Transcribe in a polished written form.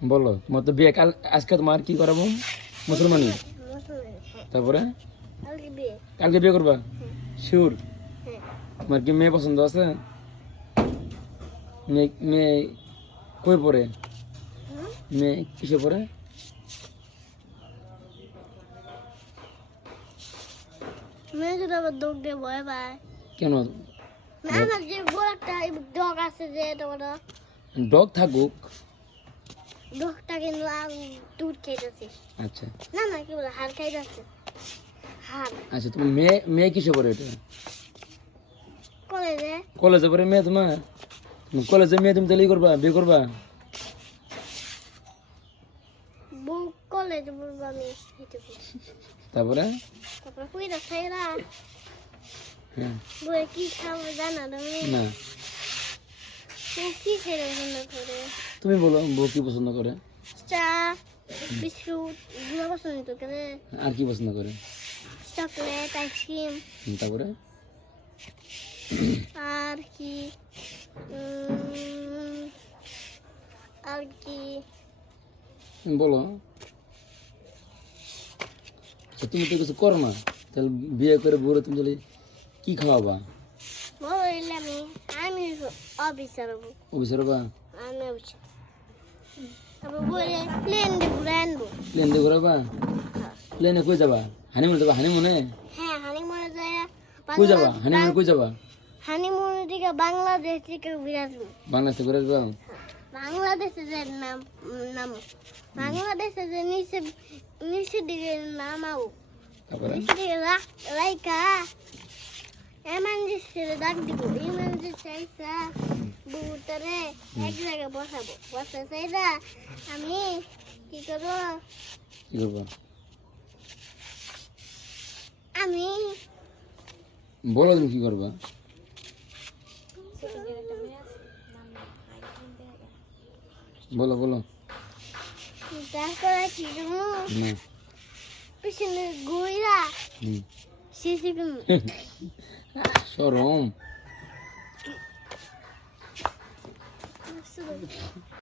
বলো তোমার তো বিয়ে কাল আজকে তোমার কি করাবো মুসলমানি তারপরে কালকে বিয়ে করবা শিওর তোমার কি মেয়ে পছন্দ আছে মেয়ে মেয়ে কই পড়ে মেয়ে কিসে পড়ে মেয়ে যদি আবার দৌড় দিয়ে ভয় পায় কেন না আমার যে বড় একটা ডগ আছে যে তোমার ডগ থাকুক ডগটা কিন্তু দুধ খাইতেছে আচ্ছা না না কি বলে হাড় খাইতেছে হাড় আচ্ছা তুমি মেয়ে মেয়ে কিসে পড়ে এটা কলেজে কলেজে পড়ে মেয়ে তোমার তুমি কলেজে মেয়ে তুমি তাহলে করবা বিয়ে করবা বউ কলেজে বলবো আমি তারপরে তারপরে কুইরা খাইরা হ্যাঁ বউয়ে কি খাবো জানা তুমি না বউ কি খেলে পছন্দ করে তুমি বলো বউ কি পছন্দ করে চা বিস্কুট এগুলো পছন্দ তো করে আর কি পছন্দ করে চকলেট আইসক্রিম তারপরে আর কি আর কি বলো আচ্ছা, তুমি তো কিছু করো না তাহলে বিয়ে করে বউরে তুমি তাহলে কি খাওয়াবা বললে আমি অফিসার হবো অফিসার বা আমি অফিসার তারপর বলে প্লেন দিয়ে ঘুরে আনবো প্লেন দিয়ে ঘুরাবা প্লেনে কই যাবা হানিমুনে যাবা হানিমুনে হ্যাঁ হানিমুনে যায় কই যাবা হানিমুনে কই যাবা হানিমুনে থেকে বাংলাদেশ থেকে ঘুরে আসবো বাংলাদেশ থেকে ঘুরে যাবা বাংলাদেশে যে নাম বাংলাদেশে যে নিচে নিচে দিকে নামাবো তারপরে নিচে দিকে রাইকা এমার্জেন্সি ডাক দিব এমার্জেন্সি চাইছা বুতরে এক জায়গায় বসাবো বসে চাইরা আমি কি করবো কি করবা আমি বলো তুমি কি করবা বলো বলো তারপরে কি করবো না পিছনে ঘুরা হুম। সিসি শরম